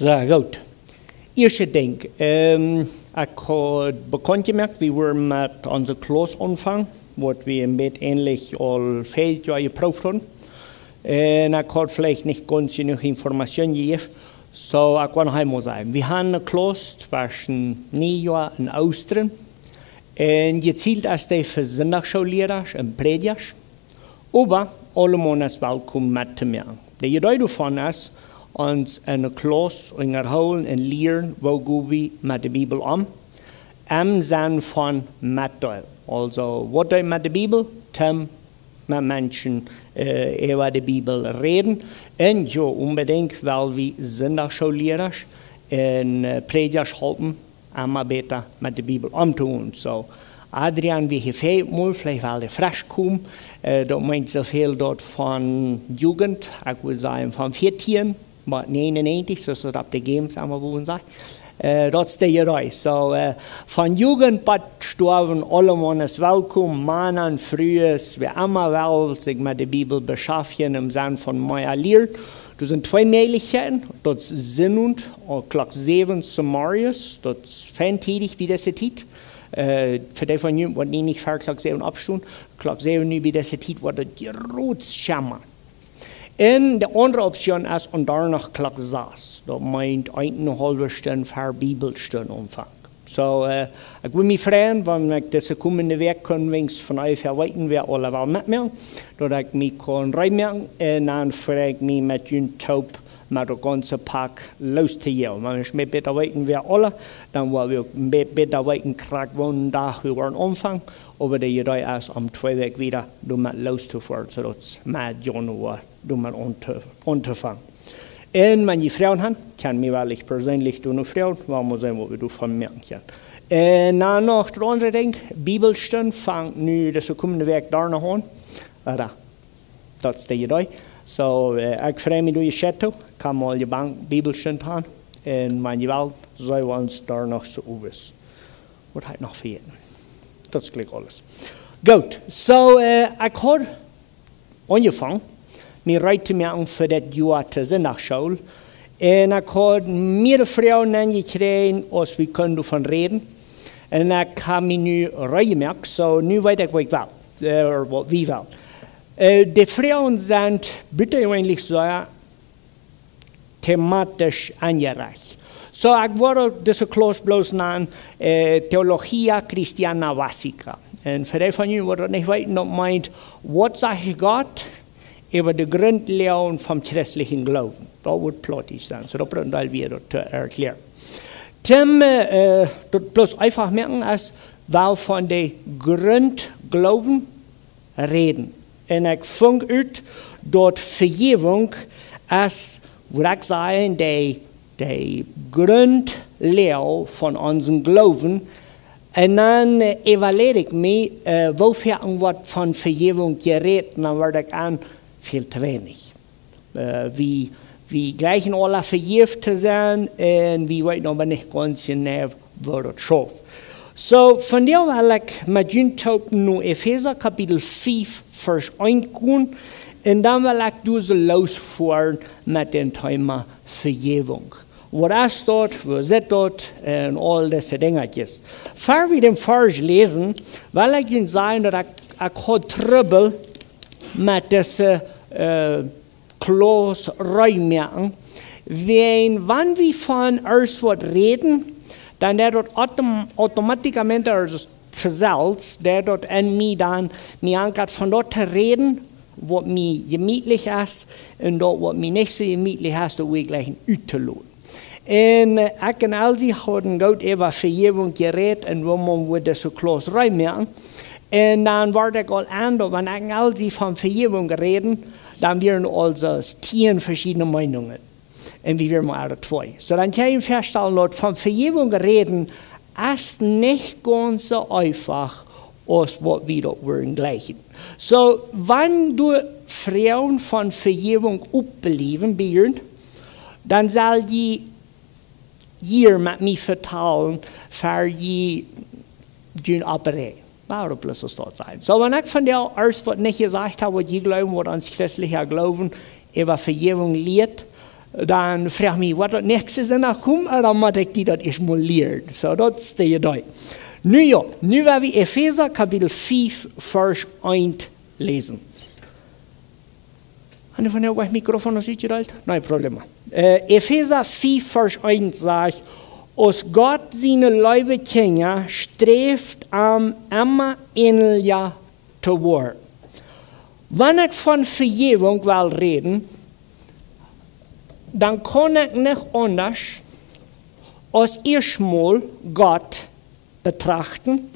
So, goed. Eerste ding. Ik had bekend gemaakt, we waren met onze klas aanvang, wat we een beetje ähnlich al 5 jaar geproefd hadden. En ik had vielleicht nicht ganz genug Informationen gegeben, so ich will noch einmal sagen. Wir haben eine Klas zwischen Nieuwjaar en Oosteren. En gezielt als die für Sonntagsschullehrer und Prediger. Aber alle Mann ist willkommen mitzumachen. Die Idee davon ist, uns eine Klasse holen und lernen, wo gehen wir mit der Bibel um. Im Sinne von mitteilen. Also, was tun mit der Bibel? Mit Menschen über die Bibel reden. Und ja, unbedingt, weil wir Sonntagsschullehrer und Prediger halten, immer besser mit der Bibel umtun. So, Adrian, wie gefällt mir, vielleicht weil er frisch kommt, das meint so viel dort von Jugend, ich würde sagen von 14, aber 99, so ist das ab der Games, einmal wo man sagt. Das ist der Idee. So, von Jugend bis gestorben, alle Mann ist willkommen, Mann und Frühes, wer immer will, sich mit der Bibel beschäftigen, im Sinne von meiner Lehre. Das sind 2 Möglichkeiten. Das ist Sinnund, Klock 7 Samarius, das ist fantätig, wie das sieht. Für die von Ihnen, die nicht für Klock 7 abstunden, Klock 7 wie das sieht, wird das Rotschammer. Und die andere Option ist, und danach Klock 6. Das meint 1,5 Stunden für Bibelstunde Umfang. So, ich würde mich freuen, wenn ich diese kommende Woche von euch erwarten, wer alle will mitmachen, dass ich mich reinmachen kann und dann freue ich mich mit einem Taub mit dem ganzen Pack loszugehen. Wenn ich mich besser weiten, wer alle, dann wollen wir besser weiten, kriegen wir einen Tag über den Anfang, aber die Idee ist, 2 Wochen wieder damit loszufahren, sodass mit Januar damit anzufangen. Und wenn die Frauen haben, kann mir weil ich persönlich eine Frau, weil wir sehen, was wir davon merken können. Und dann noch das andere Ding, Bibelstunde fängt nu das kommende Werk danach an. Das ist die Idee. So, ich freue mich durch die Chat, kann mal die Bank Bibelstunde haben. Und wenn ihr wollt, sollen wir uns danach so üben. Was hat noch fehlen? Das ist gleich alles. Gut, so, ich habe angefangen. Wir reiten mir für das Jahr zur Sonntagsschule. Und ich habe mehrere Frauen angekriegt, als wir können davon reden. Und ich habe mich nun reingemerkt, so nun weiß ich, was ich will, was wir wollen. Die Frauen sind, bitte eigentlich so, thematisch angereicht. So, ich würde diese Klasse bloß nennen, Theologia Christiana Básica. Und für die von Ihnen, die das nicht wissen, das meint, was sagt Gott über die Grundlehren vom christlichen Glauben. Das wird plötzlich sein, so das brauchen wir das erklären. Das bloß einfach merken, als wir von den Grundglauben reden. Und ich fange ut, dort Vergebung als, würde ich sagen, die Grundlehre von unserem Glauben. Und dann evaluiere ich mich, wofür wird von Vergebung geredet, dann werde ich an, viel zu wenig. Wir gleichen alle vergeben zu sein und wir wissen aber nicht ganz genau, wo das schafft. So, von der will ich mit Jüntaub nur Epheser Kapitel 5, Vers 1 gehen und dann will ich diese losfahren mit dem Thema Vergebung. Was ist dort, wo ist dort und all diese Dinge. Bevor wir den Vers lesen, will ich Ihnen sagen, dass ich Trouble mit dieser Klasse reinmerken. Wenn wir von etwas reden, dann der dort automatisch versetzt, der dort in mir dann mir angehört, von dort zu reden, was mir gemütlich ist, und dort, was mir nicht so gemütlich ist, da will ich gleich uitladen. Und ich und Elsie haben gut über Vergebung geredet, und wo man diese Klasse reinmerken. Und dann war ich all anders, wenn ich all sie von Vergebung reden, dann wären also 10 verschiedene Meinungen. Und wir wären mal 2. So dann kann ich feststellen, dass von Vergebung reden, ist nicht ganz so einfach, als was wir dort würden gleichen. So, wenn du Frauen von Vergebung abbleiben bist, dann soll die hier mit mir vertellen, für die abreden. Waarom plus is dat zijn? So, wenn ich von der erst was nicht gesagt habe, was ich glaube, was ans christliche Glauben über Vergebung lehrt, dan vraag ik me wat het nächste zijn komt, en dan moet ik die dat eerst mal leren. So, dat steht da. Nu ja, nu werden wir Epheser Kapitel 5, Vers 1 lesen. Haben wir von der Mikrofon noch ausgestellt? Nein, Problem. Epheser 5, Vers 1 sagt, als Gott seine Leute kennt, streeft immer ähnlicher zu werden. Wenn ich von Vergebung will reden, dann kann ich nicht anders als erstmal Gott betrachten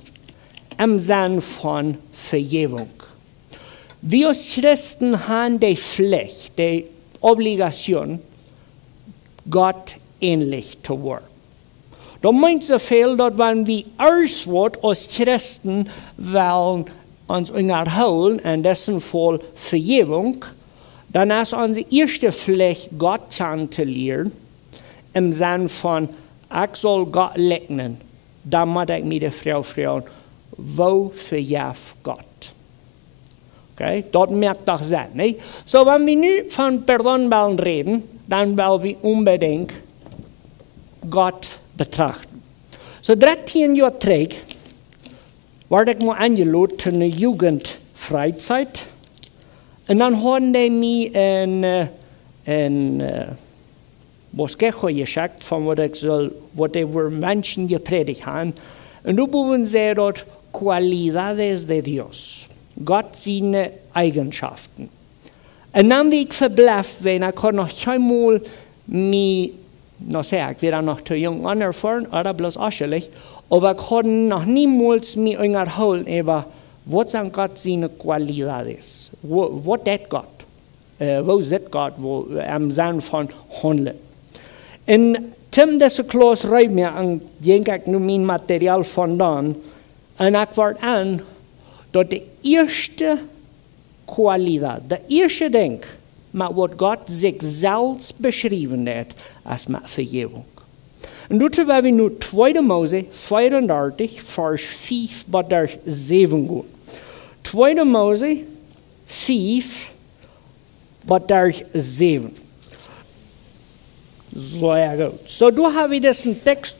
im Sinne von Vergebung. Wir als Christen haben die Pflicht, die Obligation, Gott ähnlich zu werden. Da meint so viel, dass wenn wir erst als Christen wollen uns erholen, in dessen Fall Vergebung, dann ist unsere erste Pflicht, Gott kennenzulernen, im Sinne von, ich soll Gott leugnen. Dann muss ich mich die Frau fragen, wo verjährt Gott? Okay, das merkt doch Sinn, nicht? So, wenn wir nu von Pardon wollen reden, dann wollen wir unbedingt Gott betrachten. So, 13 Jahre zurück war ich mal eingeladen zu einer Jugendfreizeit. Und dann haben die mich ein Moskeo geschickt, von was die Menschen gepredigt haben. Und da wurden sie dort Qualidades de Dios. Gott seine Eigenschaften. Und dann bin ich verblüfft, wenn ich noch einmal mich, noch ich wäre noch zu jung anerfahren, oder bloß äußerlich, aber ich habe noch niemals mich unterhalten über, was sind Gott seine Qualidades? Was ist Gott? Wo ist Gott? Wo im Sinne von Handeln. Und Tim, deze klas schrijft mir an, denke ich, nun mein Material vandaan. Und ich word an, dass die erste Qualität, der erste Ding, mit was Gott sich selbst beschrieben hat, ist mit Vergebung. Und dazu werden wir nun 2. Mose 34, Vers 5 bis 7 gehen. 2. Mose 5 bis 7. Sehr gut. So, du hast diesen Text,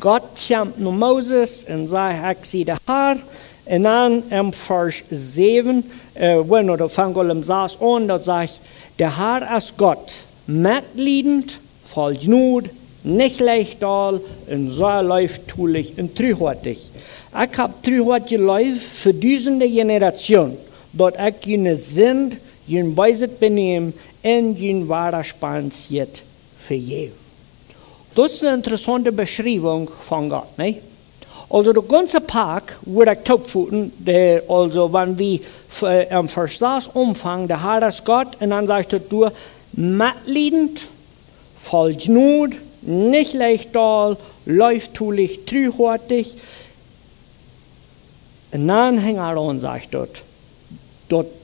Gott kommt zu Moses und sagt, ich sehe den Herr. Und dann im Vers 7, da fangen wir im Saß an, da sagt, der Herr ist Gott, mitleidend, voll Gnade, nicht leichtal und sehr leuftulich und treuhärtig. Ich habe treuhärtig gelebt für diese Generation, dort ich jene sind, jene Beiset benehmen und jene wahre Spansiert vergeben. Das ist eine interessante Beschreibung von Gott, nicht? Also der ganze Park wurde topfuten, also wenn wir im Vers 6 umfangen, der Herr ist Gott, und dann sagt er durch, mitleidend, voll Gnade, nicht leichtal, leuftulich, treuhärtig. Und dann hängt er an, sagt dort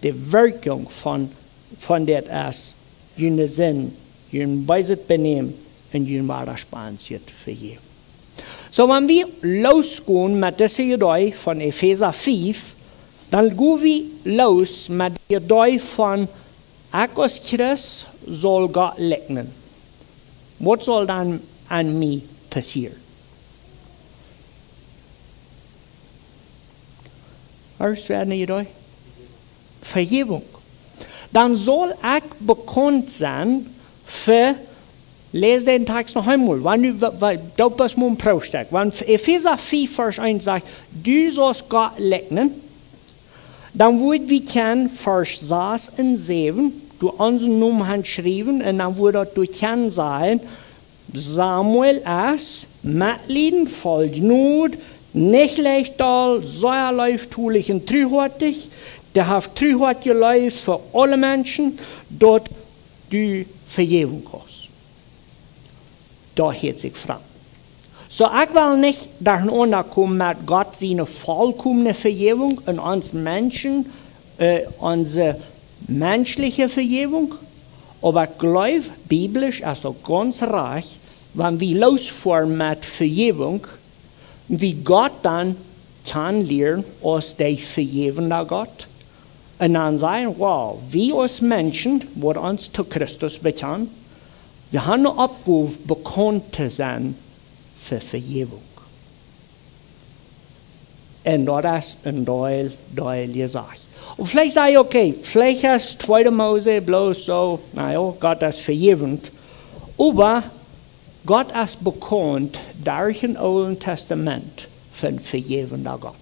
die Wirkung von der ist, jene Sinn, jene Beiset benehmen und jene wahre Spansiert vergeben. So, wenn wir losgehen mit dieser Idee von Epheser 5, dann gehen wir los mit der Idee von, ich als Christ soll Gott leugnen. Was soll dann an mir passieren? Erst wäre eine Idee? Vergebung. Dann soll ich bekannt sein für, lese den Text noch einmal, wenn du bist mal ein Prostag. Wenn Epheser 4, Vers 1 sagt, du sollst Gott leugnen, dann wird wir kennen, Vers 6 und 7, du unseren Namen haben geschrieben, und dann würde du kennen sein, Samuel ist mitleidend, voll Gnade, nicht leichtal, sehr leuftulich und treuhärtig. Der hat treuhärtig gelebt für alle Menschen, dort die Vergebung hast. Da hat sich frei. So, ich will nicht dahin kommen mit Gott seine vollkommene Vergebung und uns Menschen, unsere menschliche Vergebung. Aber ich glaube, biblisch ist auch ganz reich, wenn wir losfahren mit Vergebung, wie Gott dann kann lernen als der vergebende Gott. Und dann sagen, wow, wir als Menschen, wo uns zu Christus bekennen, Wir haben eine Aufgabe, bekannt zu sein für Vergebung. Und das ist ein Teil gesagt. Und vielleicht sage ich, okay, vielleicht ist 2. Mose bloß so, naja, Gott ist vergebend. Aber Gott ist bekannt durch ein Alten Testament für ein vergebender Gott.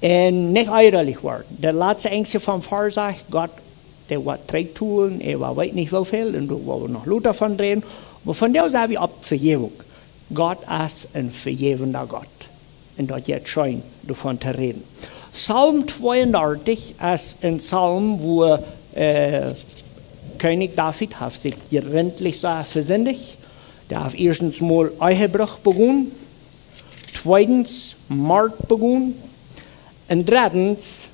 Und nicht eierlich werden. Der letzte Ängste vom Pfarrer sagt, Gott, der war 3 tun, weiß nicht wie viel, und du wollen noch Luther von reden. Aber von der sagen wir ab Vergebung. Gott ist ein vergebender Gott. Und dort jetzt schön davon zu reden. Psalm 32 ist ein Psalm, wo König David hat sich gründlich versündigt. Der hat erstens mal Ehebruch begonnen, zweitens Mord begonnen und drittens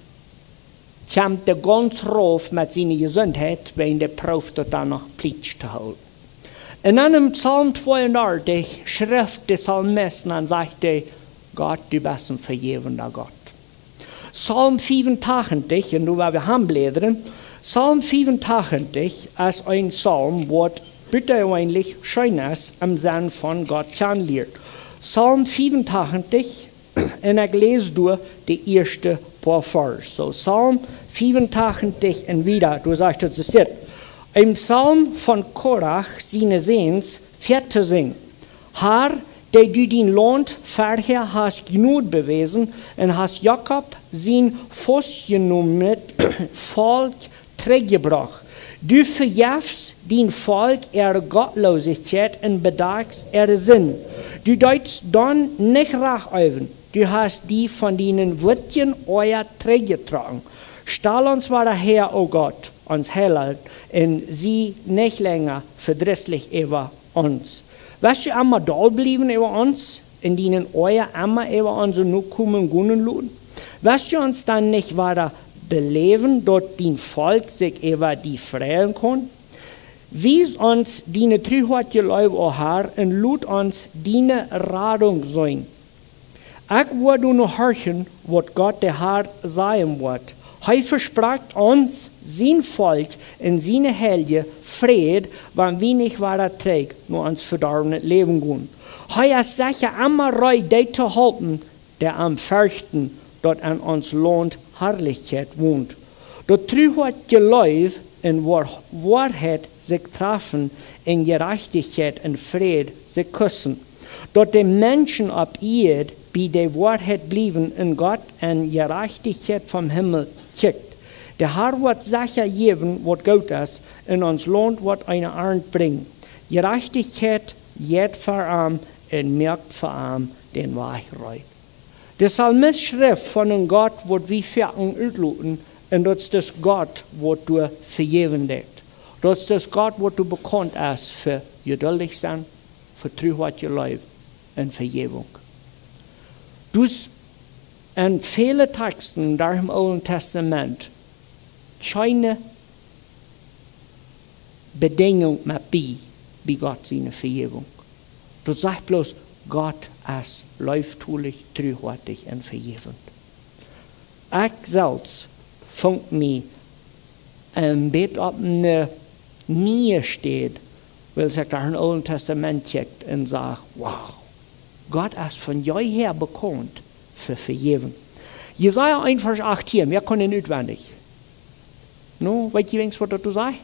kommt der ganz rauf mit seiner Gesundheit, wenn der Prof dort dann noch Pflicht zu halten. In einem Psalm 32 schrift der Psalmist und sagte, Gott, du bist ein vergebender Gott. Psalm 85, und nu waar we gaan bläderen, Psalm 85 ist ein Psalm, wo bitte eigentlich schön ist, im Sinn von Gott kennenlernt. Psalm 85, und ich lese durch die erste paar Vers. So, Psalm 85 und wieder, du sagst, das ist es. Im Psalm von Korach, seine Sehens, 4. singen. Herr, der du den Land vorher hast Gnut bewiesen und hast Jakob sein Fußgenommen Volk zurückgebracht. Du verjährst den Volk ihre Gottlosigkeit und bedagst ihre Sinn. Du deutst dann nicht rachäuven. Du hast die von denen Witwen euer zurückgetragen. Stell uns war der Herr, o Gott, uns Heiland, und sie nicht länger verdrießlich über uns. Weißt du einmal da bleiben über uns, in denen euer einmal über uns nur kommen gunnen luden? Weißt du uns dann nicht weiter beleben, dort dein Volk sich über die freuen kann? Wies uns deine Trüheit geläub, o Herr, und lud uns deine Radung sein. Ich würde nur horchen, was Gott der Herr sagen wird. Er versprach uns, sein Volk in seine Helge Fried, wenn wir nicht weiter trägt, nur ans verdorbene Leben gehen. Er ist sicher immer reich, die zu halten, der am Fürchten dort an uns Land Herrlichkeit wohnt. Dort Trüheit Geläuf in Wahrheit sich treffen, in Gerechtigkeit und Fried sich küssen. Dort die Menschen ab ihr bei der Wahrheit blieben in Gott und Gerechtigkeit vom Himmel schickt. Der Herr wird sicher geben, was gut ist, in uns Land wird eine Ernte bringen. Gerechtigkeit jet für arm und merkt für arm den Wahrheit. Der Psalmist schrift von einem Gott, wo wir Ferien utluten, und das ist das Gott, wo du vergeben denkst. Das ist das Gott, wo du bekannt ist für geduldig sein, für Treuheit Leib und Vergebung. Dus in viele Texten da im Alten Testament keine Bedingung mehr bei Gott seine Vergebung. Du sagst bloß, Gott ist leuftulich, treuhärtig und vergebend. Ich selbst fängt mich ein Bett auf eine Nähe steht, weil sich da im Alten Testament checkt und sagt, wow, Gott ist von jeher bekannt für Vergeben. Jesaja 1, Vers 18, wir können ihn auswendig. No, weißt du, was das sagt?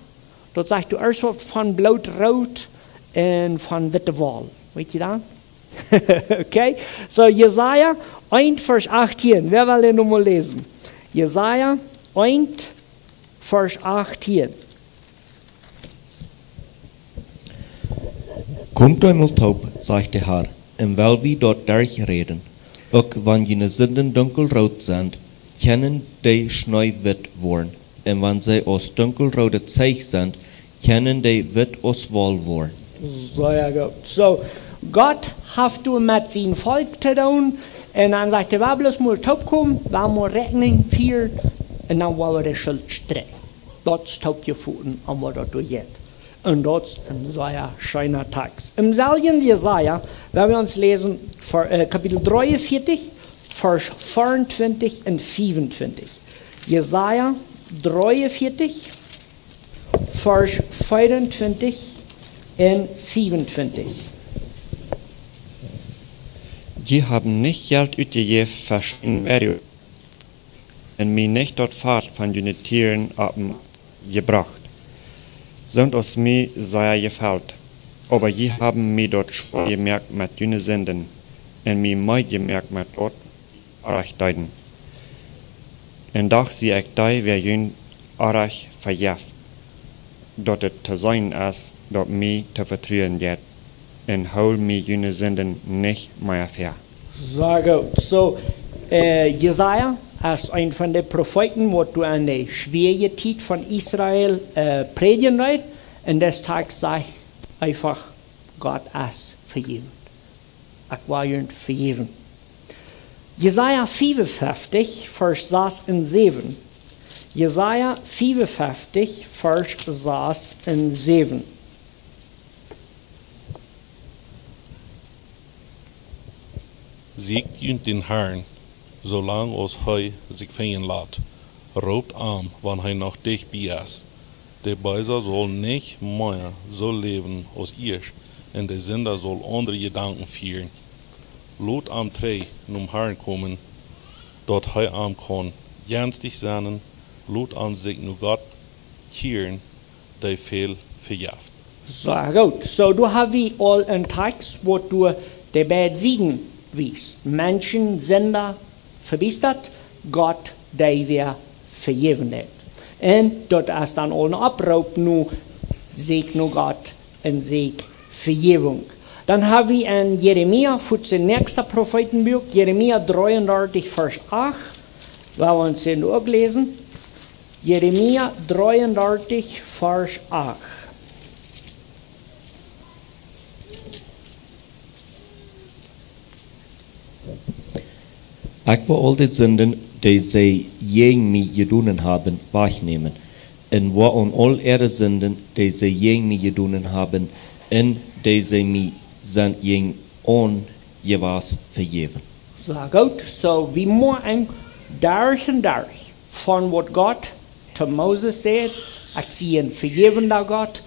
Das sagt, du erst von Blut-Rot und von Witte-Woll. Weißt du das? Okay, so Jesaja 1, Vers 18, wer will den nochmal lesen? Jesaja 1, Vers 18. Kommt einmal taub, sagt der Herr, und weil wir dort durchreden. Auch wenn jene Sünden dunkelrot sind, können die schneuwit worden. Und wenn sie aus dunkelrote Zeich sind, können die wit aus wohl worden. Sehr gut. So, Gott hat du mit seinem Volk zu tun, und dann sagt er, wir bloß mal taub kommen, wir mal Rechnung führen, und dann wollen wir die Schuld strecken. Dort taub gefunden, und was dort geht. Und dort ist ein sehr schöner Text. Im selben Jesaja, wenn wir uns lesen, Kapitel 43, Vers 24 und 25. Jesaja 43, Vers 24 in 27. Die haben nicht Geld uitgegeven voor een werk en mij niet tot vaart van jullie tieren gebracht. Sind aus mir sehr gefällt, aber je haben mich dort schwer gemerkt mit jene Sünden und mich mehr gemerkt mit dort Arachdeiden. Und doch sie ich da, wer jün Arach verjeft, dort es zu sein ist, dort mich zu vertrauen geht und hol mich jene Sünden nicht mehr fair. Sehr gut. So, Jesaja als ein von den Propheten, wo du an der schwere Zeit von Israel predigen wird. Und des Tages sagt einfach, Gott ist vergeben. Ich war vergeben. Jesaja 55, Vers 6 und 7. Jesaja 55, Vers 6 und 7. Siegt ihn den Herrn, solang os hij sich feiern laat. Roept aan, wanneer hij nog dichtbij is. De Beiser soll nicht mehr so leben als ihr, und der Sünder soll andere Gedanken führen. Lot am Trei num Herrn kommen, dort hij am kann, ernstig sein, lot an sich nu Gott kehren, der viel verjaft. Sehr gut. So, du hast wie all einen Text, wo du die beiden Siegen wiest. Menschen, Sünder, verbistert, Gott, der wir vergeben hat. Und dort ist dann auch ein Abruf, nur segne Gott und segne Vergebung. Dann haben wir in Jeremia, für das nächste Prophetenbuch, Jeremia 33, Vers 8, wollen wir uns den auch lesen. Jeremia 33, Vers 8. Ich will all die Sünden, die sie gegen mich getan haben, wahrnehmen. Und wo an all ihre Sünden, die sie gegen mich getan haben, und die sie mich sind gegen ungewas vergeben. Sehr gut. So, wir müssen durch und durch von was Gott zu Moses sagt, ich sehe ein vergebender Gott,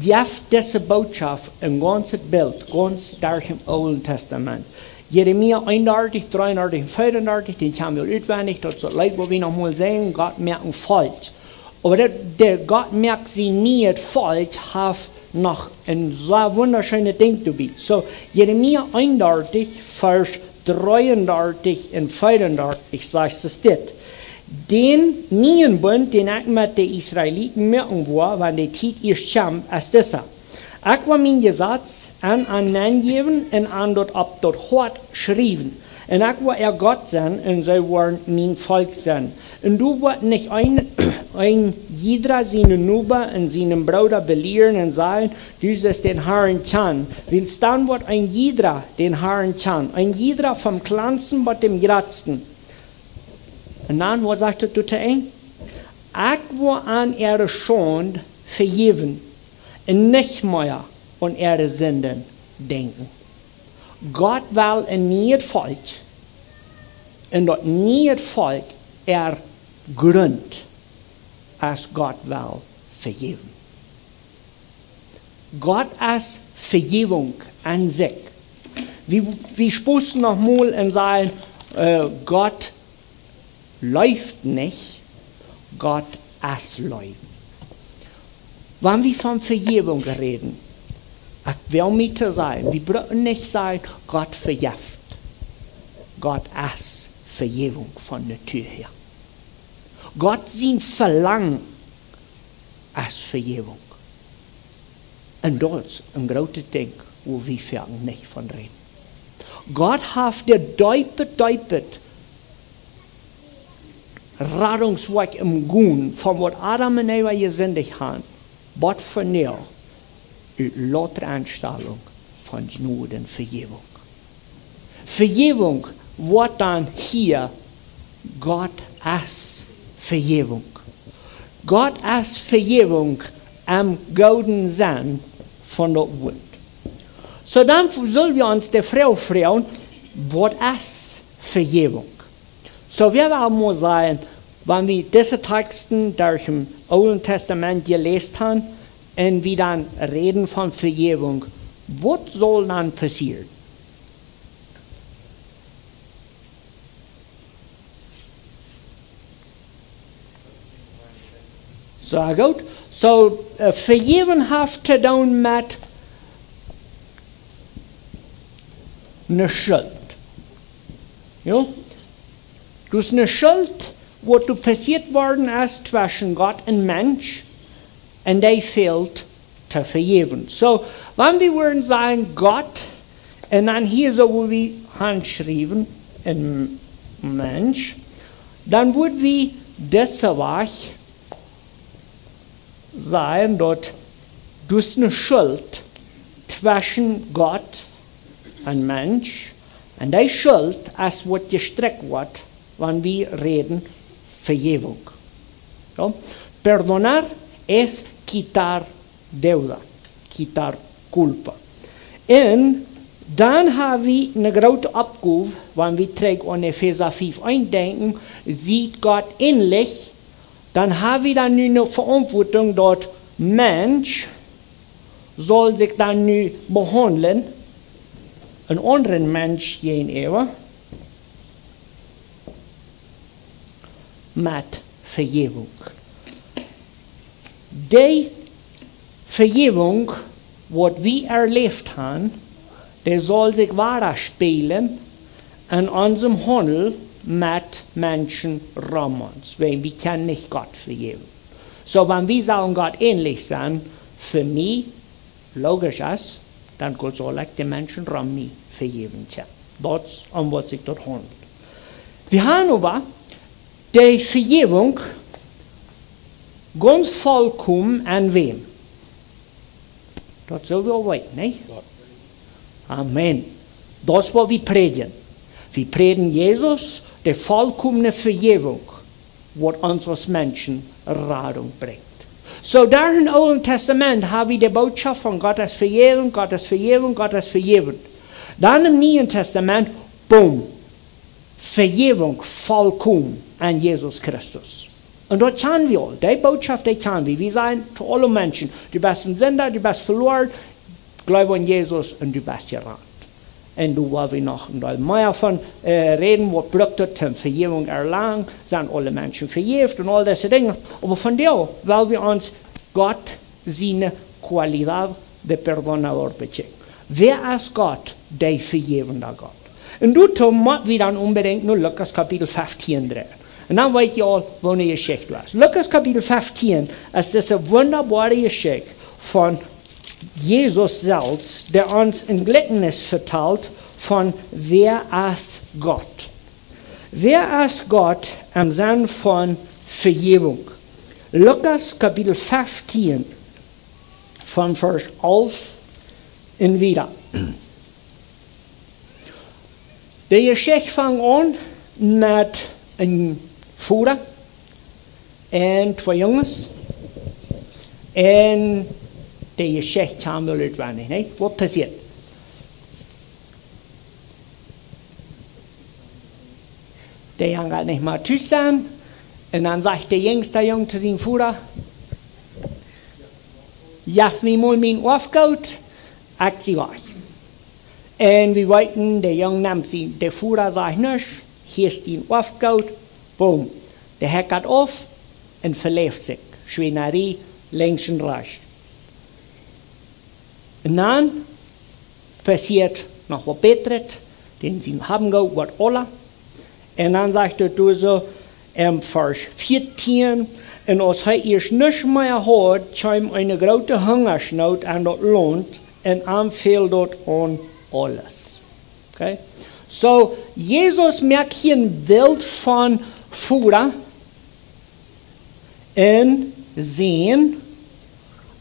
gibt diese Botschaft ein ganzes Bild, ganz durch im Alten Testament. Jeremia 31, 33, 34, den haben wir auswendig, das ist leid, wo wir nochmal sehen, Gott merkt falsch. Aber der Gott merkt sie nicht falsch, hat noch ein so wunderschönes Ding dabei. So, Jeremia 31, Vers 33 und 34 sagt es dit. Den neuen Bund, den ich mit den Israeliten merken war, wenn die Zeit erst kam, ist dieser. Ich will mein Gesetz an geben und an dort ab dort hart schreiben. Und ich will Gott sein und sie wollen mein Volk sein. Und du wirst nicht ein jeder seinen Nuber und seinen Bruder belehren und sagen, du sollst den Herrn kennen. Weil dann wird ein jeder den Herrn kennen. Ein jeder vom Kleinsten bis dem Größten. Und dann, was sagt er zu ihm? Ich will an ihre Schuld vergeben und nicht mehr an ihre Sünden denken. Gott will ein neues Volk und das neue Volk Grund, als Gott will vergeben. Gott ist Vergebung an sich. Wir sprechen noch mal und sagen, Gott läuft nicht, Gott ist Leben. Wenn wir von Vergebung reden, ich will mit dir sagen, wir brauchen nicht sagen, Gott vergibt. Gott ist Vergebung von der Tür her. Gott sein Verlangen ist Vergebung. Und das ist ein großes Ding, wo wir fertig nicht von reden. Gott hat der deutet Radungsweg im Gun, von was Adam und Eva gesündigt haben, Gott verniel, die lauter Anstellung von Gnade und Vergebung. Vergebung wird dann hier, Gott ist Vergebung. Gott ist Vergebung am golden Sand von der Welt. So dann sollen wir uns der Frau fragen, was ist Vergebung? So wir werden mal sagen, wenn wir diese Texte durch im Alten Testament gelesen haben, und wir dann reden von Vergebung, was soll dann passieren? So gut. So, vergeben hat te doen met een schuld. Ja? Dus een schuld, wat er passiert worden ist zwischen Gott und Mensch, und die fehlt zu vergeben. So, wenn wir würden sagen, Gott, und dann hier so, wo wir handschreiben, ein Mensch, dann würden wir diese Woche sagen, dass durch eine Schuld zwischen Gott und Mensch, und die Schuld ist, was gestreckt wird, wenn wir reden, Vergebung. Ja? Perdonar es quitar deuda, quitar culpa. Und dann haben wir eine große Abgabe, wenn wir terug an Epheser 5 eindenken, sieht Gott ähnlich, dann haben wir dann eine Verantwortung, dass Mensch soll sich dann nu behandeln, een anderen Mensch gegenüber, mit Vergebung. Die Vergebung, was wir erlebt haben, die soll sich widerspiegeln in unserem Handel mit Menschen um uns, weil wir können nicht Gott vergeben. So, wenn wir sagen, Gott ähnlich sind, für mich logisch ist, dann soll ich den Menschen um mich vergeben. Das ist, um was sich dort handelt. Wir haben aber die Vergebung ganz vollkommen an wem? Das soll wir auch weit, nicht? Amen. Das, was wir predigen. Wir predigen Jesus, die vollkommene Vergebung, was uns als Menschen Rettung bringt. So, da im Alten Testament haben wir die Botschaft von Gottes Vergebung, Gottes Vergebung, Gottes Vergebung. Dann im Neuen Testament, boom, Vergebung vollkommen an Jesus Christus. Und dort kennen wir all, die Botschaft, die kennen wir. Wir sagen zu allen Menschen, du bist ein Sünder, du bist verloren, glaube an Jesus und du bist gerannt. Und du wollen wir noch mehr von reden, was braucht zum Vergebung erlangen, sind alle Menschen vergeben und all diese Dinge. Aber von der wollen wir uns Gott seine Qualität der Perdonador bechecken. Wer ist Gott, der vergebende Gott? Und du musst wir dann unbedingt nur Lukas Kapitel 15 drehen. Und dann weet je al, wo eine Geschichte was. Lukas Kapitel 15 ist diese wunderbare Geschichte von Jesus selbst, der uns ein Gleichnis vertelt von wer ist Gott. Wer ist Gott im Sinne von Vergebung? Lukas Kapitel 15 von Vers 11 und wieder. Die Geschichte fängt an mit einem Vater und zwei Jungs. Und die Geschichte haben wir nicht, nicht? Was passiert? Der Junge hat nicht mal Tschüss sagen. Und dann sagt der jüngste Junge zu seinem Vater, jaff mir mal mein Aufgaut, ich sie weg. Und wir wollten, der Junge nimmt sie, der Vater sagt nichts, hier ist die Aufgaut, boom. Der Herr geht auf und verläuft sich. Schweinerei, links und rechts. Und dann passiert noch was Besseres, den sie haben gehört, alle. Und dann sagt er so, im Vers 14, und als er erst nicht mehr hat, kam eine große Hungersnot an das Land, und ihm fehlt dort an alles. Okay? So, Jesus merkt hier ein Bild von Vater und Sehen,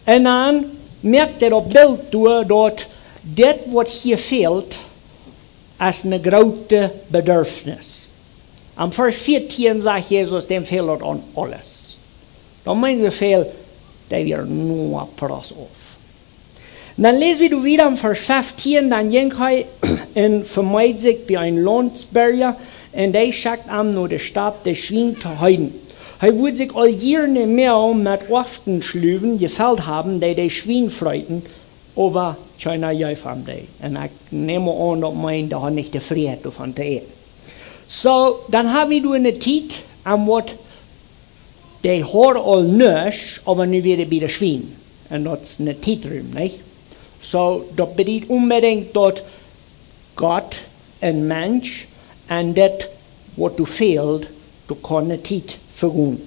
und dann merkt er das Bild durch, dass das, was hier fehlt, ist ein großes Bedürfnis. Am Vers 14 sagt Jesus, dem fehlt an alles. Dan meinen sie viel, der wird nur pass auf. Und dann lesen wir wieder im Vers 15, dann ging er und vermeidet sich bei einem Landsberger und der schickt ihm nur den Stab der Schwein zu heiden. Er würde sich all gerne mehr mit Often schlüven, gefällt haben, die Schwein freuten, aber keiner Jäuf haben die. Und ich nehme an, dass mein, da hat nicht die Freiheit davon zu essen. So, dann habe ich eine Zeit, am was die hat all nicht, aber nu wieder bei der Schwein. Und das ist eine Zeitraum, nicht? So, das bedeutet unbedingt, dass Gott, ein Mensch, und das, was du fehlt, du kannst eine Zeit vergehen.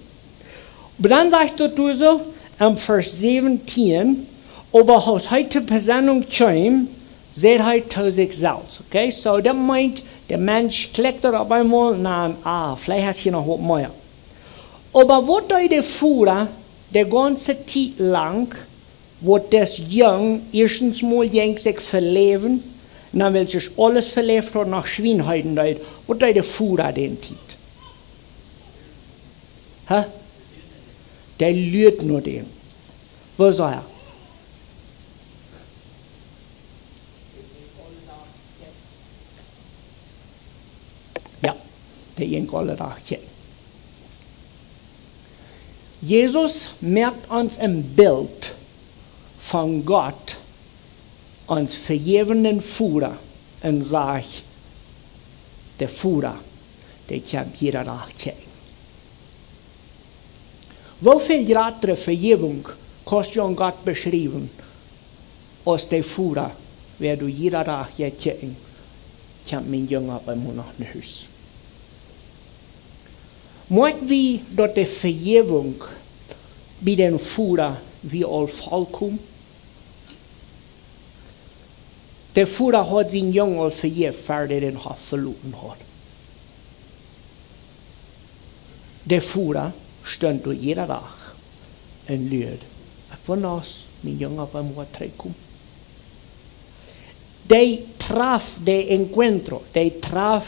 Aber dann sagt er so, im Vers 17, aber aus heute Persönung kommt, seht heute zu sich selbst. Okay, so das meint, der Mensch klickt auf einmal und dann, vielleicht hast du noch was mehr. Aber was der Führer der ganze Zeit lang, wo das Jung erstens mal sich verleben, und dann will sich alles verlebt hat nach Schweinheiten, was der Führer den Zeit? Hä? Der lügt nur den. Was soll er? Ja, der ging alle Tag hin. Jesus merkt uns im Bild von Gott uns vergebenen Führer und sagt, der Führer, der kommt jeder Tag hin. Wie viel Grad der Vergebung kannst du an Gott beschreiben, als der Führer, wer du jeder Tag jetzt hin, kommt mein Junge bei mir nach dem Haus. Meint wie dass die Vergebung bei den Führer wie all vollkommen? Der Führer hat seinen Jungen all vergeben, weil er den Hof verloren hat. Der Führer stand durch jeder Tag und lügt. Ich will aus, mein Junge bei mir zurückkommen. Die traf de encuentro, die traf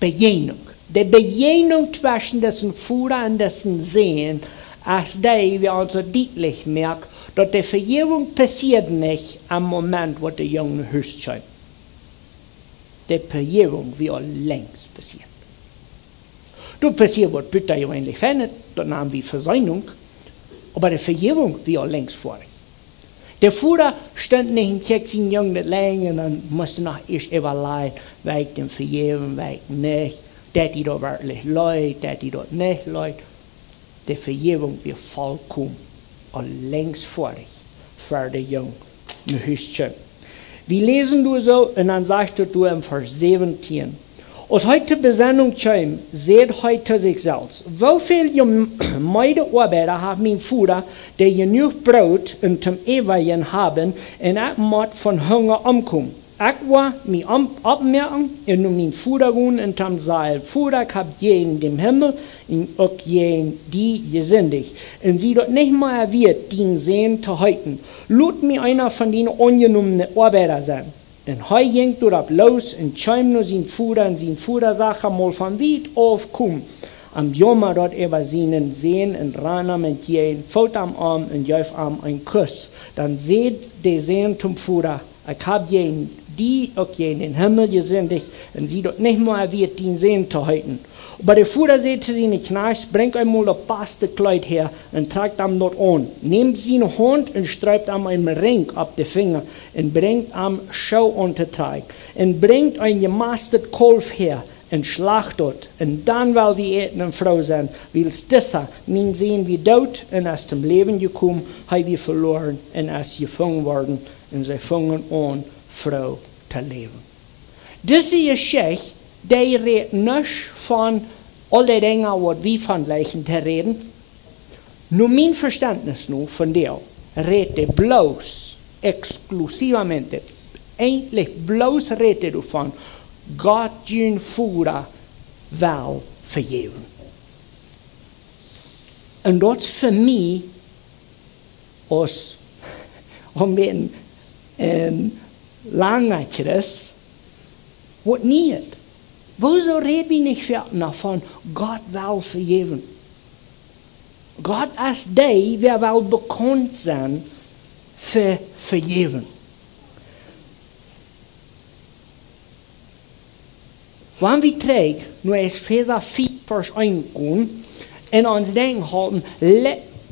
Begegnung. Die Begegnung zwischen dessen Führer und dessen Sehen, als die wir also deutlich merken, dass die Vergebung passiert nicht am Moment, wo der Junge höchst scheint. Die Vergebung wird längst passiert. Du passiert, was bitte ja eigentlich findet, dann haben wir Versöhnung, aber die Vergebung wird längst vor. Der Führer stand nicht in Tschechien Jungen nicht länger, dann musste noch erst überlegen, wegen dem Vergeben, wegen nicht. Der die da wirklich leid, der die dort nicht leid. Die Vergebung wird vollkommen und längst vorig für die Jungen. Wir lesen du so und dann sagt du im Vers 17, als heute Besendung kommt, seht heute sich selbst. Wie viele meine Arbeiter haben mein Führer, die genug Brot und zum Ewigen haben, und ich muss von Hunger umkommen. Ich war mich abmerken, und mein Führer gehen und zum Seil. Führer habt je in dem Himmel, und auch je die gesündigt. Und sie dort nicht mal wird, den sehen zu halten. Lud mir einer von den ungenommenen Arbeiter sein. Und hij ging dort los und kam nur sein Führer, und sein Führer sagte mal von weit auf komm. Am Jammer dort über seinen Sehen und ran mit jeden Fout am Arm und gab ihm einen Kuss. Dann seht der Sehen zum Führer, ich hab jeden, die auch jeden in den Himmel gesündigt, und sie dort nicht mal wird, den Sehen zu halten. Aber der Führer sagte zu seinen Knechts, bringt einmal das beste Kleid her und tragt ihm dort an. Nehmt seine Hand und streibt ihm einen Ring ab den Finger und bringt ihm Schauunterteig. Und bringt ein gemastet Kolf her und schlacht dort. Und dann will wir eten und froh sein, weil dieser, mein sehen wir tot und er ist zum Leben gekommen, haben wir verloren und er ist gefangen worden und sie fangen an, froh zu leben. Diese Geschichte, die redet nicht von alle Dinge, was wir von Leichen zu reden. Nur mein Verständnis nur von dir redet bloß exklusivamente, eigentlich bloß redet du von Gott, den Führer, will vergeben. Und das für mich als ein Langertjes, was nicht. Wieso reden wir nicht davon, Gott will vergeben? Gott ist der, wer will bekannt sein für vergeben. Wenn wir trägen, nur Epheser 4, Vers 1 gehen, in ons denken halten,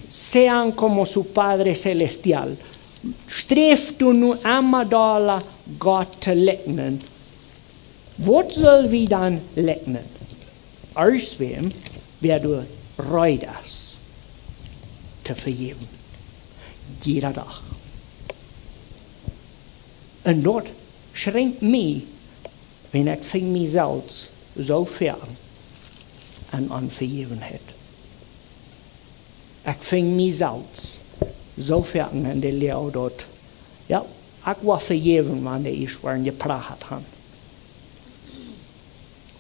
sean como su Padre Celestial. Streef du nu einmal Gott te legnen. Wat soll wir dann legnen? Auswem, wer du reidest te vergeben. Jeder Tag. Und dort schränkt mich, wenn ich von mir selbst so fern an Vergebenheit. Ich fing mich selbst so fern an der Lehre dort. Ja, ich war vergeben, wann ich war gepracht habe.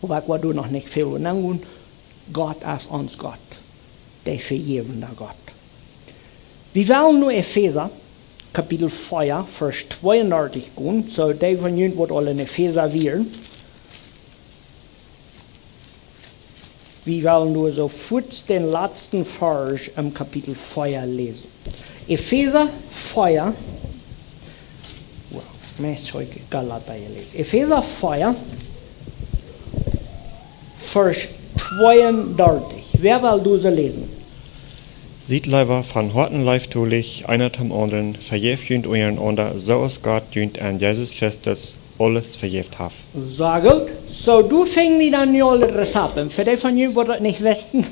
Aber ich war da noch nicht viel. Und dann Gott als uns Gott, der vergebende Gott. Wir wollen nur Epheser, Kapitel 4, Vers 32 gehen. So, die von Ihnen wird alle in Epheser wählen. Wir wollen nur so kurz den letzten Vers im Kapitel 4 lesen. Epheser 4, Epheser 4, Vers 32. Wer will diese lesen? Seht lieber von Horten leiftulich einer zum anderen, verjeft jünt euren Onder, so aus Gott jünt an Jesus Christus alles verjeft haft. Sehr gut. So, du fängst mir dann alle Rezept. Für die von Ihnen, die das nicht wissen,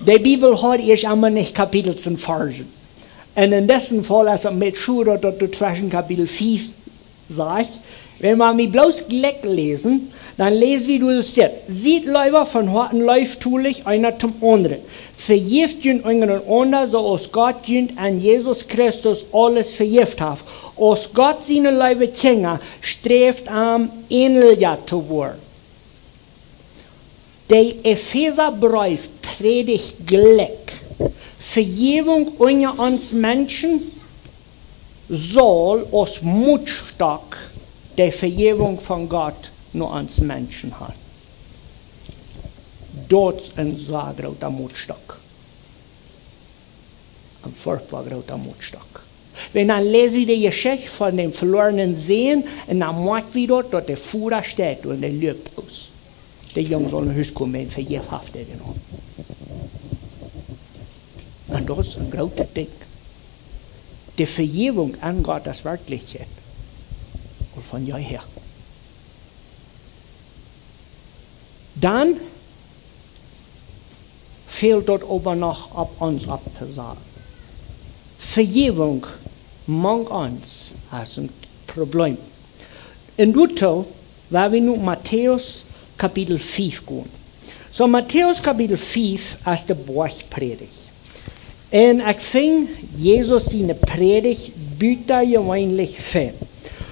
die Bibel hat erst einmal nicht Kapitel und Versen. Und in diesem Fall, als ich mit Schuhe dort zwischen Kapitel 5 sage, wenn wir mich bloß gleich lesen, dann lesen wie du es steht. Sieht lieber von Horten leiftulich einer zum anderen. Vergift jünt einander, so aus Gott jünt an Jesus Christus alles vergift hat. Aus Gott seine Leibe Kinder streeft am ähnlicher zu werden. Der Epheserbrief predigt Glück. Vergebung unter uns Menschen soll aus Mutstock der Vergebung von Gott nur uns Menschen haben. Dort ist ein sehr großer Mutstock. Ein furchtbar großer Mutstock. Wenn dann lesen wir die Geschichte von dem verlorenen Seen, und dann merken wir dort der Führer steht und der läuft aus. Der Junge soll in Haus kommen, vergiftet genommen. Und das ist ein großes Ding. Die Vergebung an Gott, das Wirklichkeit. Und von jeher. Dann fehlt dort aber noch ab uns abzusagen. Vergebung mang uns als ein Problem. In Luther war wir nun Matthäus Kapitel 5 gehen. So Matthäus Kapitel 5 als der Bergpredigt. Und ich fing Jesus seine Predigt büttergewöhnlich fern.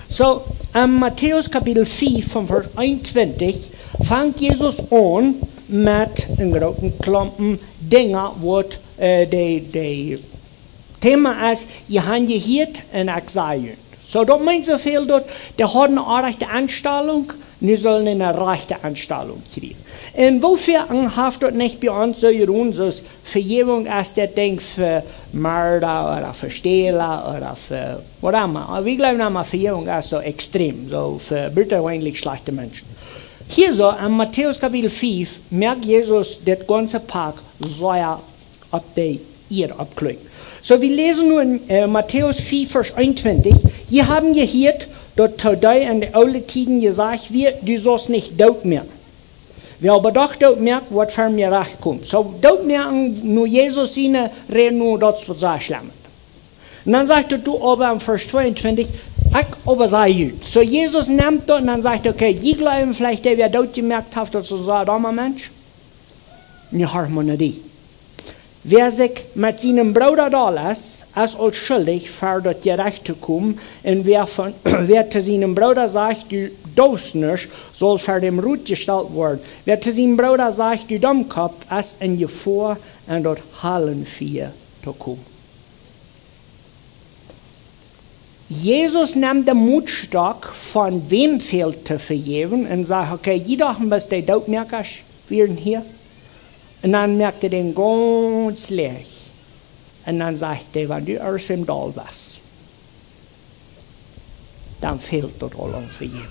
So, in Matthäus Kapitel 5 von Vers 21 fängt Jesus an mit einem großen Klumpen Dinge, wo die Thema ist, ihr habt gehört und ich sage. So, das meint so viel dort, der hat eine rechte Anstellung, wir sollen eine rechte Anstellung kriegen. Und wofür haft dort nicht bei uns so gerungen, so Vergebung ist der Ding für Mörder oder für Stehler oder für was immer. Aber wir glauben immer, Vergebung ist so extrem, so für bitterwenig schlechte Menschen. Hier so, in Matthäus Kapitel 5, merkt Jesus, das ganze Park soll ab der Erde abkriegen. So, wir lesen nur in Matthäus 4, Vers 21, hier haben gehört, dort Todai in der alten Tiden gesagt wird, du sollst nicht dort mehr. Wer aber doch dort merkt, was für mir recht kommt. So, dort merken nur Jesus seine Reden nur dort zu sagen. Und dann sagt du aber im Vers 22, ich aber sei gut. So, Jesus nimmt dort und dann sagt okay, die glauben vielleicht, der wer dort gemerkt hat, dass so sagt, armer Mensch, wir haben die. Wer sich mit seinem Bruder da lässt, ist als schuldig, für das Gerecht zu kommen. Und wer zu seinem Bruder sagt, du darfst nicht, soll für den Rut gestellt werden. Wer zu seinem Bruder sagt, du Dummkopf, ist in Gefahr, und dort Hallenvieh zu kommen. Jesus nimmt den Mutstock, von wem fehlt zu vergeben, und sagt, okay, jeder was der dort merkt, wir sind hier. Und dann merkt er den ganz leer. Und dann sagt er, wenn du erst im Tal bist, dann fehlt dort all an Vergebung.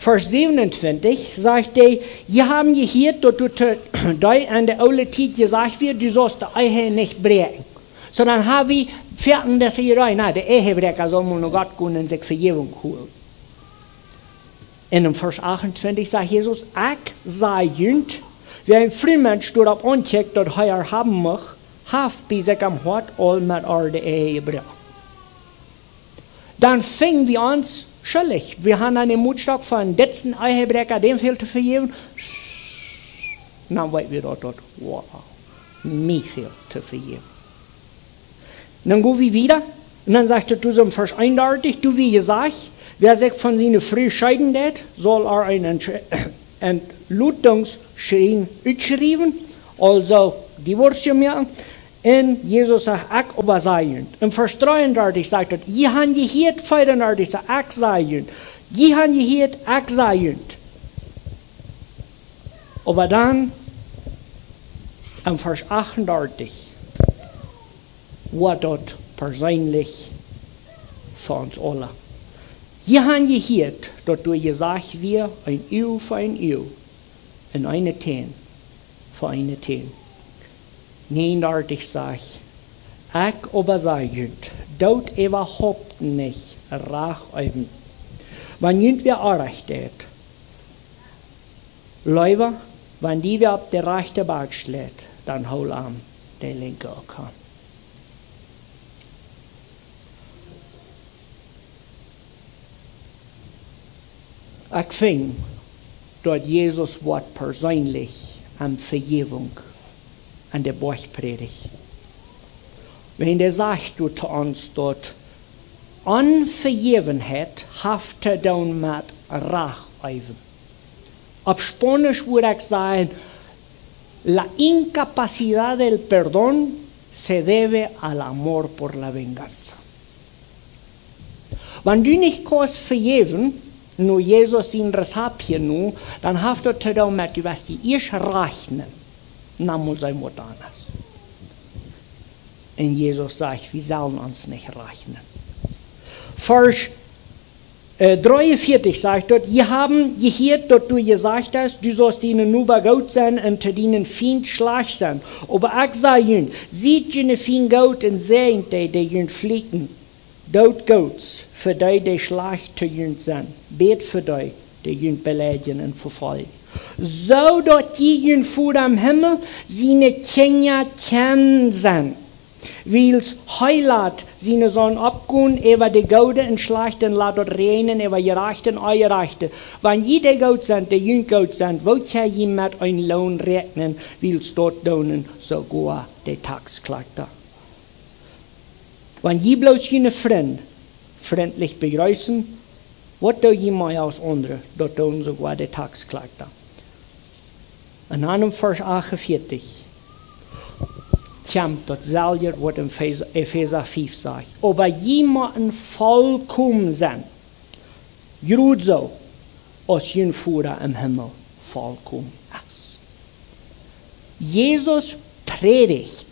Vers 27 sagt er, ihr haben gehört, dass du an der alten Zeit gesagt wird, du sollst die Ehe nicht brechen. So dann haben wir Pferden, dass sie rein, der Ehebrecher soll man noch Gott gehen und sich Vergebung holen. In Vers 28 sagt Jesus, ich sei jünd, wie ein Frühmensch dort ancheckt, dass er haben mag, haft bei sich am Hort all mit der Ehe brechen. Dann fingen wir uns schuldig. Wir haben einen Mutstock von letzten Ehebrecher, dem fehlt zu vergeben. Dann weiten wir dort, wow, mir fehlt zu vergeben. Dann gehen wir wieder und dann sagt er zu so einem Vers 31, du wie gesagt, wer sich von seiner Frau scheiden lässt, soll er einen Entlutungsschein utschreiben, also Divorce machen. Und Jesus sagt, ich aber sei jünd. Im Vers 33 sagt er, ihr habt gehört, 34 sagt, ich sei jünd. Ihr habt gehört, ich sei jünd. Aber dann, im Vers 38, wird dort persönlich für uns alle. Ihr habt gehört, dass du gesagt wird, ein Ehe für ein Ehe, und eine Ten für eine Ten. 39 sagt, ich aber sei jünd, dort überhaupt nicht rach eben. Wenn jünd wir errichtet, Leute, wenn die wir auf der rechten Bank schlägt, dann hol am der linke auch. Ich finde, dort Jesus Wort persönlich an Vergebung an der Bergpredigt. Wenn der sagt zu uns dort, Unvergebenheit haftet dann mit Racheiven. Auf Spanisch würde ich sagen, la incapacidad del perdón se debe al amor por la venganza. Wenn du nicht kannst vergeben, nur Jesus in Resapien nu, dann haftet er dann mit, was die erst rechnen. Dann muss er was anderes. Und Jesus sagt, wir sollen uns nicht rechnen. Vers 43 sagt dort, ihr haben gehört, dass du gesagt hast, du sollst ihnen nur gut sein und zu ihnen Feind schlecht sein. Aber ich sage ihnen, sieht ihnen Feind gut und sehen die ihnen fliegen. Dort Gottes für die schlecht zu ihnen sind. Bet für die ihnen beleidigen und verfolgen. So dass die vor dem Himmel seine Kinder kennen sind. Weil's Heilat seine Sohn abgehen über die Gute und Schlechten, lasst dort reinen über Gerechte und Ungerechte. Wenn jeder gut sind, die jüng gut sind, wollt ihr mit ein Lohn rechnen, weil's dort donen sogar der Taxklagter. Wenn je bloß jene Freund freundlich begrüßen, was do je mal aus andere, dort donen sogar der Taxklagter. In einem Vers 48 kommt das selber, was in Epheser 5 sagt. Aber jemanden vollkommen sein, gerade so, als ein Führer im Himmel vollkommen ist. Jesus predigt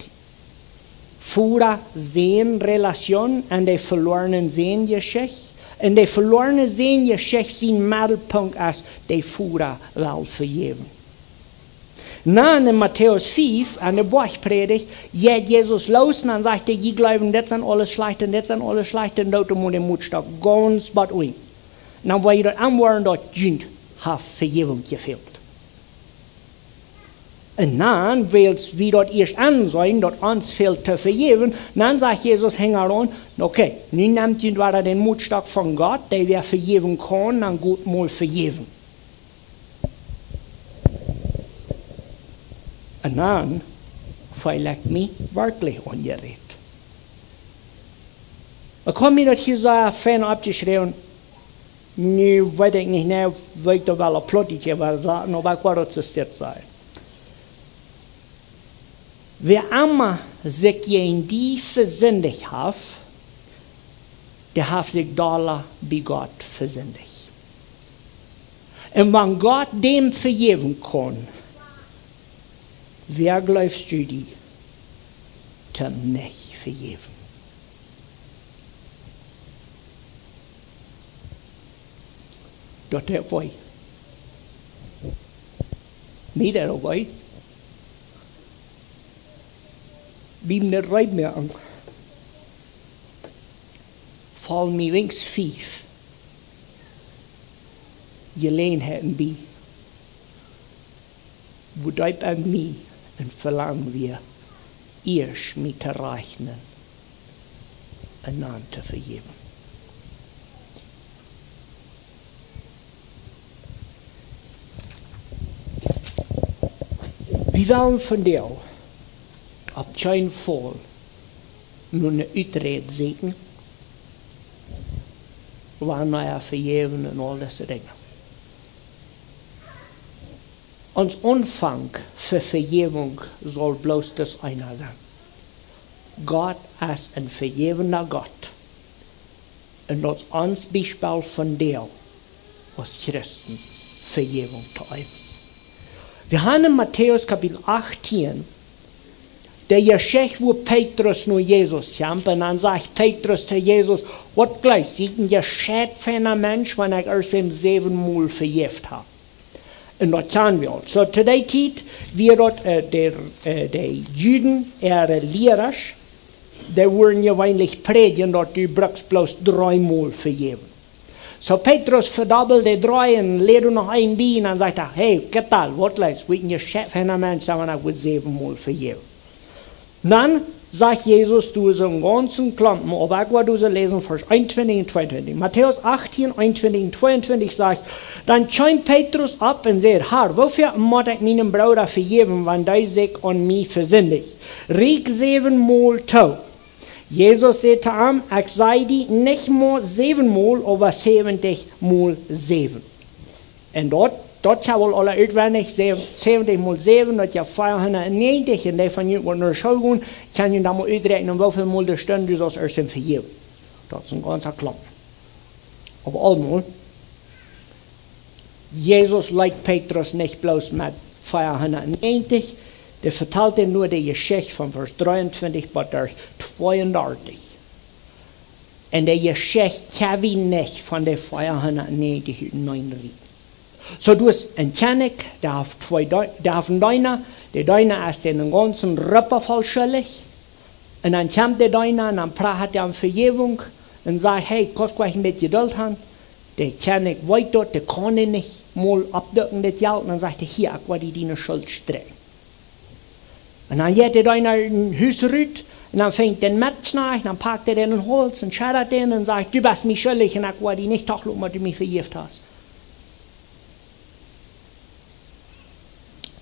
Führer sehen Relation an der verlorenen Sehngeschichte. In der verlorenen Sehngeschichte sein Mittelpunkt ist, der Führer will vergeben. Dann in Matthäus 5, an der Bergpredigt, geht Jesus los und dann sagt er, ihr glauben, das sind alles schlecht und das sind alles schlecht und dort muss der Mutstock ganz bad ein. Dann war ihr anwaren, dort jünd, hat Vergebung gefehlt. Und dann, weil wir dort erst ansehen, dort uns fehlt zu vergeben, dann sagt Jesus, häng an, okay, nun nimmt ihr den Mutstock von Gott, der wir vergeben kann, dann gut mal vergeben. Und dann vielleicht mich wirklich angeregt. Ich komme mir das hier so fein abgeschrieben, nu weiß ich nicht, weil ich da wel ein Plottetje will sagen, aber ich werde zu set sein. Wer immer sich in die versündigt hat, der hat sich da bei Gott versündigt. Und wenn Gott dem vergeben kann, wer glaubst du die, zum nicht vergeben? dat er wij. Niet er wij. Wie me niet rijdt meer aan. Val me links 5. Je leenheden bij. Wo dat aan mij en verlangen wir, eerst mij te rechnen en aan te vergeven. We willen van jou op geen vol nu een uitred zetten, waarna vergeven en al deze dingen. Ons omvang voor vergeving zal bloos dus einer zijn. God is een vergevender God. En dat is ons Beispiel van deel als Christen vergeving te hebben. Wir haben in Matthäus Kapitel 18, der Geschichte, wo Petrus nur Jesus kommt, und dann sagt Petrus zu Jesus, was gleich, sieht ein Geschäft für einen Mensch, wenn ich erst 7 Mal vergiftet habe. Und das kann wir auch. So, zu der Zeit, wir dort, die Juden, Lehrer, die wurden ja eigentlich predigen, dass du brauchst bloß 3 Mal vergeben. So Petrus verdoppelt die 3 und lädt noch ein bei und dann sagt er, hey, geht das, was leist, wie ein Geschäft für einen Mensch, wenn ich 7 Mal vergeben. Dann sagt Jesus, du so einen ganzen Klumpen, aber ich werde so lesen, Vers 21 und 22. Matthäus 18, 21 und 22 sagt, dann scheint Petrus ab und sagt, Herr, wofür muss ich meinem Bruder vergeben, wenn der sich an mich versündigt? Riech 7 Mal tau. Jesus sagte ihm, ich sei die nicht nur 7 Mal, aber 70 mal 7. Und dort ja wohl alle uitwendig, 70 mal 7, dat ja 490. En die van jullie worden naar school gaan, kan je dan maar uitrekenen hoeveel mal de stund dus als eerst in vergeven. Dat is een ganze klap. Aber allemaal, Jesus leidt Petrus nicht bloß mit 490, der vertelt nur die Geschichte von Vers 23 bis 32. Und die Geschichte kann wir nicht von der 490 reden. So du hast einen König, der hat einen Deiner, der Deiner ist den ganzen Rüpperfall schuldig. Und dann kommt der Deiner und dann pratet er um Vergebung und sagt, hey, kannst du ein bisschen Geduld haben? Der König weiß dort, der kann ihn nicht mal abdecken, das Geld. Und dann sagt er, hier, ich werde deine Schuld strecken. Und dann geht der Deiner in den Haus rüt und dann fängt den Metz nach, dann packt er den in Holz und schädert den und sagt, du bist mich schuldig und ich werde dich nicht tacheln, weil du mich vergiftet hast.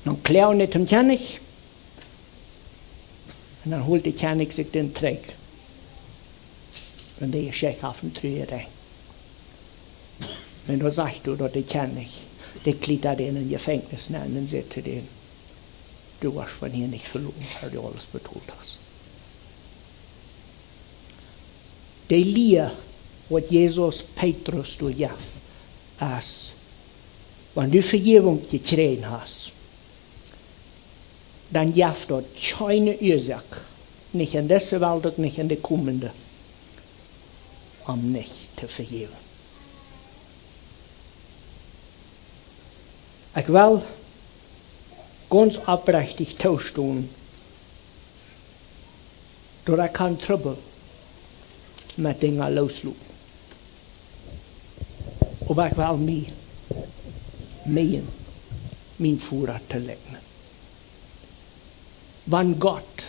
Dann klären die den König und dann holt der König sich den Trick und der Scheich auf den Trüere. Und da sagt du, dass der König, der gliedert den in Gefängnis nehmen und sagt zu denen, du hast von hier nicht verloren, weil du alles betont hast. Die Lehre, was Jesus Petrus durchgab, ist, wenn du Vergebung gekriegt hast, dann gibt dort keine Ursache, nicht in dieser Welt und nicht in der kommenden, um nicht zu vergeben. Ich will ganz aufrichtig tauschen, dass ich kein Trouble mit Dingen loslaufen. Aber ich will mich mein Vorrat zu legen. Wenn Gott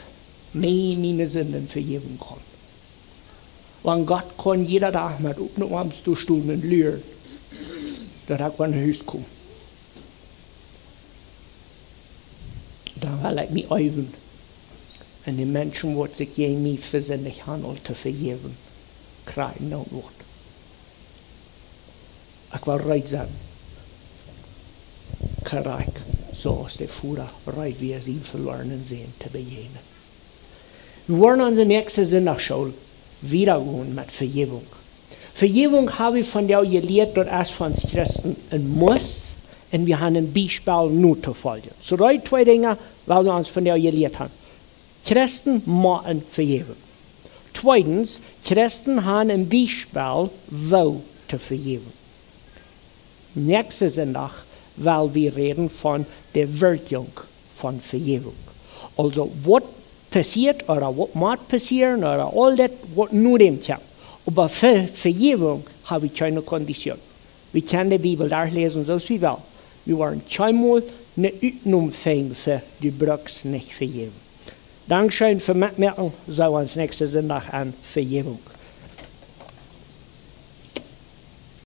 mir meine Sünden vergeben kann, wenn Gott kann jeder Tag mit offenen Armen durchstehen und lernen, dass ich von Haus komme, dann will ich mich üben, und die Menschen, die sich gegen mich versündigt haben, zu vergeben, kriegen und Wort. Ich will bereit sein, Karak, so als der Führer bereit, wie er sie verloren sehen, zu begegnen. Wir wollen unsere nächste Sonntagsschule wiederholen mit Vergebung. Vergebung habe ich von dir gelehrt, dass es von uns Christen ein Muss und wir haben ein Beispiel nur zu folgen. So die 2 Dinge, weil wir uns von dir gelehrt haben. Christen müssen vergeben. Zweitens, Christen haben ein Beispiel, wo zu vergeben. nächsten Sonntag, weil wir reden von der Wirkung von Vergebung. Also, was passiert oder was muss passieren oder all das, was nur dem kommt. Aber für Vergebung habe ich keine Kondition. Wir können die Bibel durchlesen, so wie wir wollen. Wir waren zweimal eine Utnahmefähig für du brauchst nicht vergeben. Dankeschön für Mitmachen. Sehen wir uns nächsten Sonntag an Vergebung.